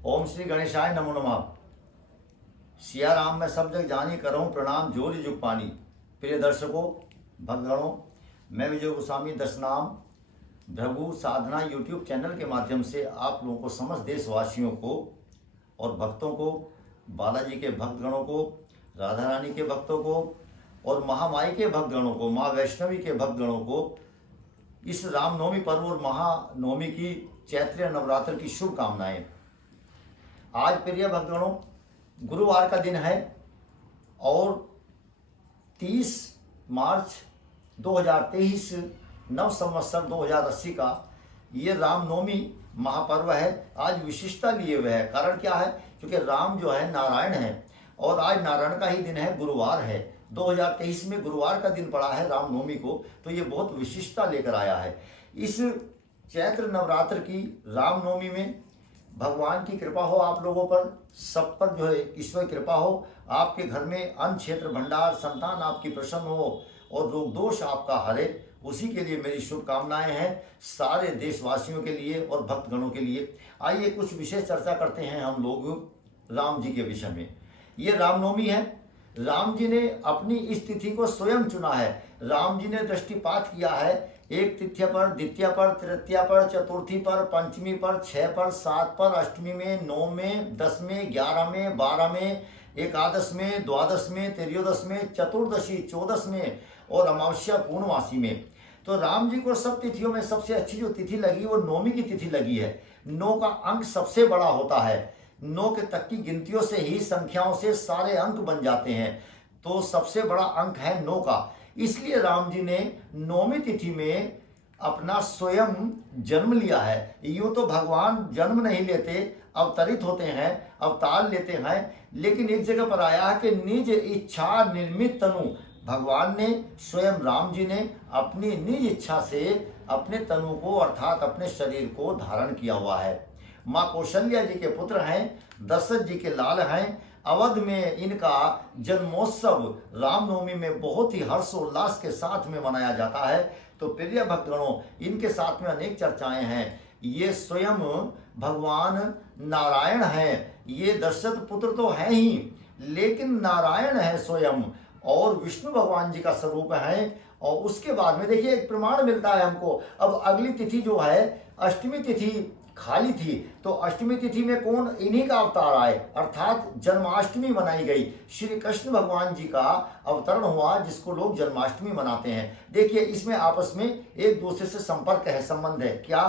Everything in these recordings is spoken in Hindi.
ओम श्री गणेशाय नमो नमः। सिया राम मैं सब जग जानी करऊँ प्रणाम जोरी जुग पानी। प्रिय दर्शकों, भक्तगणों, मैं विजय गोस्वामी दशनाम भृगु साधना यूट्यूब चैनल के माध्यम से आप लोगों को, समस्त देशवासियों को और भक्तों को, बालाजी के भक्तगणों को, राधा रानी के भक्तों को और महामाई के भक्तगणों को, माँ वैष्णवी के भक्तगणों को इस रामनवमी पर्व और महानवमी की चैत्र नवरात्र की शुभकामनाएं। आज प्रिय भक्तगणों, गुरुवार का दिन है और 30 मार्च 2023 नव संवत्सर 2080 का ये रामनवमी महापर्व है। आज विशिष्टता लिए हुए है। कारण क्या है? क्योंकि राम जो है नारायण है और आज नारायण का ही दिन है, गुरुवार है। 2023 में गुरुवार का दिन पड़ा है रामनवमी को, तो ये बहुत विशिष्टता लेकर आया है। इस चैत्र नवरात्र की रामनवमी में भगवान की कृपा हो आप लोगों पर, सब पर जो है ईश्वर कृपा हो। आपके घर में अन्न क्षेत्र भंडार, संतान आपकी प्रसन्न हो और रोग दोष आपका हरे, उसी के लिए मेरी शुभकामनाएं हैं सारे देशवासियों के लिए और भक्तगणों के लिए। आइए कुछ विशेष चर्चा करते हैं हम लोग राम जी के विषय में। ये रामनवमी है। राम जी ने अपनी इस तिथि को स्वयं चुना है। राम जी ने दृष्टिपात किया है एक तिथि पर, द्वितीय पर, तृतीया पर, चतुर्थी पर, पंचमी पर, 6 पर, 7 पर, अष्टमी में, 9 में, 10 में, 11 में, 12 में, एकादश में, द्वादश में, त्रयोदश में, चतुर्दशी, 14 में और अमावस्या पूर्णमासी में। तो राम जी को सब तिथियों में सबसे अच्छी जो तिथि लगी वो नौमी की तिथि लगी है। 9 का अंक सबसे बड़ा होता है। 9 के तक की गिनतियों से ही, संख्याओं से सारे अंक बन जाते हैं। तो सबसे बड़ा अंक है 9 का। इसलिए राम जी ने नौमी तिथि में अपना स्वयं जन्म लिया है। यूं तो भगवान जन्म नहीं लेते, अवतरित होते हैं, अवतार लेते हैं, लेकिन एक जगह पर आया है कि निज इच्छा निर्मित तनु। भगवान ने स्वयं राम जी ने अपनी निज इच्छा से अपने तनु को अर्थात अपने शरीर को धारण किया हुआ है। माँ कौशल्या जी के पुत्र हैं, दशरथ जी के लाल हैं। अवध में इनका जन्मोत्सव रामनवमी में बहुत ही हर्षोल्लास के साथ में मनाया जाता है। तो प्रिय भक्तगणों, इनके साथ में अनेक चर्चाएं हैं। ये स्वयं भगवान नारायण हैं। ये दशरथ पुत्र तो हैं ही, लेकिन नारायण है स्वयं और विष्णु भगवान जी का स्वरूप है। और उसके बाद में देखिए एक प्रमाण मिलता है हमको। अब अगली तिथि जो है अष्टमी तिथि खाली थी, तो अष्टमी तिथि में कौन? इन्हीं का अवतार आए, अर्थात जन्माष्टमी मनाई गई। श्री कृष्ण भगवान जी का अवतरण हुआ, जिसको लोग जन्माष्टमी मनाते हैं। देखिए इसमें आपस में एक दूसरे से संपर्क है, संबंध है। क्या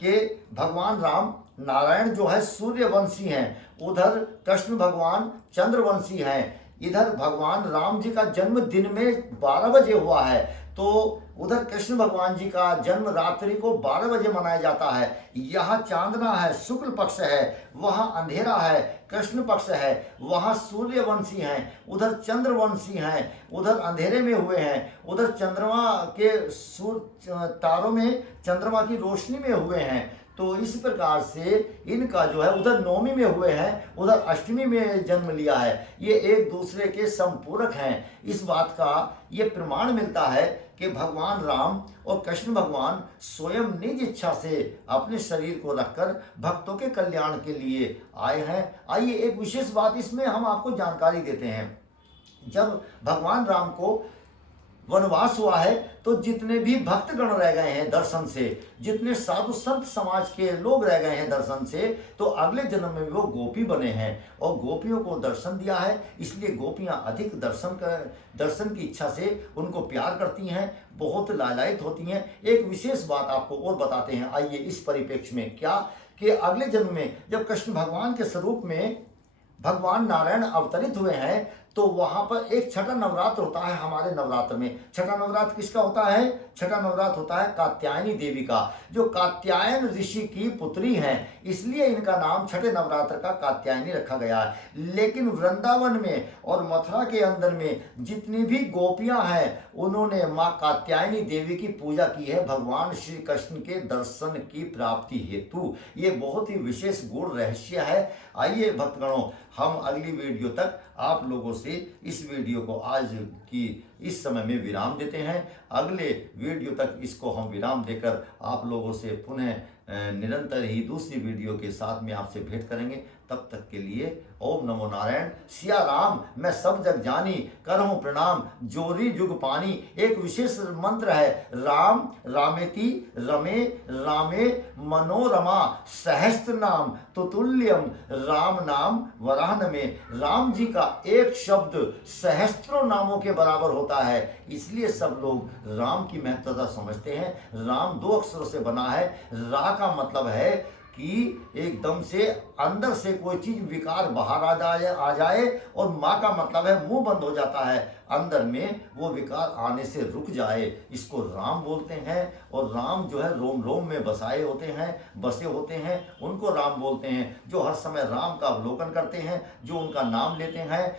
कि भगवान राम नारायण जो है सूर्यवंशी हैं, उधर कृष्ण भगवान चंद्रवंशी हैं। इधर भगवान राम जी का जन्म दिन में 12 बजे हुआ है, तो उधर कृष्ण भगवान जी का जन्म रात्रि को 12 बजे मनाया जाता है। यहाँ चांदना है, शुक्ल पक्ष है, वहाँ अंधेरा है, कृष्ण पक्ष है। वहाँ सूर्यवंशी हैं, उधर चंद्रवंशी हैं, उधर अंधेरे में हुए हैं, उधर चंद्रमा के तारों में चंद्रमा की रोशनी में हुए हैं। तो इस प्रकार से इनका जो है उधर नौमी में हुए हैं, उधर अष्टमी में जन्म लिया है। ये एक दूसरे के संपूरक हैं। इस बात का ये प्रमाण मिलता है कि भगवान राम और कृष्ण भगवान स्वयं निज इच्छा से अपने शरीर को रखकर भक्तों के कल्याण के लिए आए हैं। आइए एक विशेष बात इसमें हम आपको जानकारी देते हैं। जब भगवान राम को वनवास हुआ है, तो जितने भी भक्तगण रह गए हैं दर्शन से, जितने साधु संत समाज के लोग रह गए हैं दर्शन से, तो अगले जन्म में वो गोपी बने हैं और गोपियों को दर्शन दिया है। इसलिए गोपियां अधिक दर्शन की इच्छा से उनको प्यार करती हैं, बहुत लालायित होती हैं। एक विशेष बात आपको और बताते हैं, आइए इस परिप्रेक्ष्य में। क्या कि अगले जन्म में जब कृष्ण भगवान के स्वरूप में भगवान नारायण अवतरित हुए हैं, तो वहां पर एक छठा नवरात्र होता है हमारे नवरात्र में। छठा नवरात्र किसका होता है? छठा नवरात्र होता है कात्यायनी देवी का, जो कात्यायन ऋषि की पुत्री हैं, इसलिए इनका नाम छठे नवरात्र का कात्यायनी रखा गया है। लेकिन वृंदावन में और मथुरा के अंदर में जितनी भी गोपियां हैं, उन्होंने माँ कात्यायनी देवी की पूजा की है भगवान श्री कृष्ण के दर्शन की प्राप्ति हेतु। ये बहुत ही विशेष गूढ़ रहस्य है। आइए भक्तगणों, हम अगली वीडियो तक आप लोगों से इस वीडियो को आज की इस समय में विराम देते हैं। अगले वीडियो तक इसको हम विराम देकर आप लोगों से पुनः निरंतर ही दूसरी वीडियो के साथ में आपसे भेंट करेंगे। तब तक के लिए ओम नमो नारायण। सिया राम मैं सब जग जानी, करहूं प्रणाम जोरी जुग पानी। एक विशेष मंत्र है, राम रामेति रमे रामे मनोरमा सहस्त्र नाम तुतुल्यम राम नाम वराहन में। राम जी का एक शब्द सहस्त्रों नामों के बराबर होता है, इसलिए सब लोग राम की महत्वता समझते हैं। राम 2 अक्षरों से बना है। रा का मतलब है कि एकदम से अंदर से कोई चीज विकार बाहर आ जाए, और माँ का मतलब है मुंह बंद हो जाता है, अंदर में वो विकार आने से रुक जाए, इसको राम बोलते हैं। और राम जो है रोम रोम में बसे होते हैं, उनको राम बोलते हैं। जो हर समय राम का अवलोकन करते हैं, जो उनका नाम लेते हैं,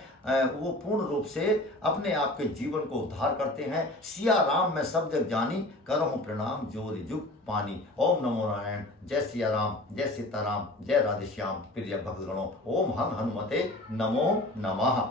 वो पूर्ण रूप से अपने आप के जीवन को उद्धार करते हैं। सिया राम मैं सब जग जानी, करहूं प्रणाम जोरी जुग पानी। ओम नमो नारायण। जय सिया राम, जय सीताराम, जय राधेश्याम। प्रिय भक्तगणों, ओम हन हनुमते नमो नमः।